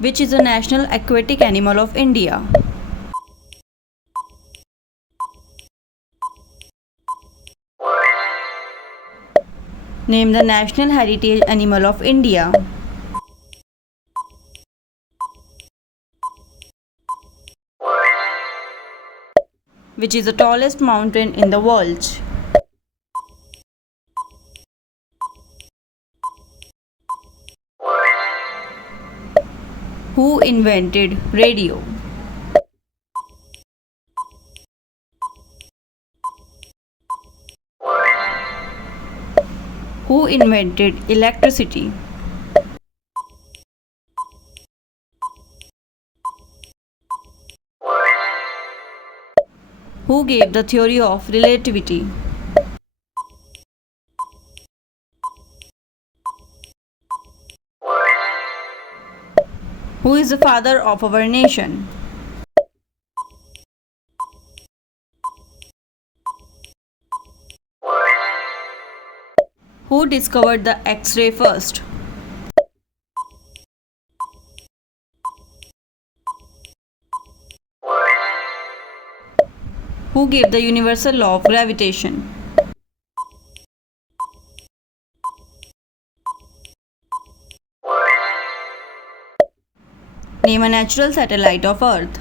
Which is the national aquatic animal of India? Name the national heritage animal of India. Which is the tallest mountain in the world? Who invented radio? Who invented electricity? Who gave the theory of relativity? Who is the father of our nation? Who discovered the X-ray first? Who gave the universal law of gravitation? Name a natural satellite of Earth.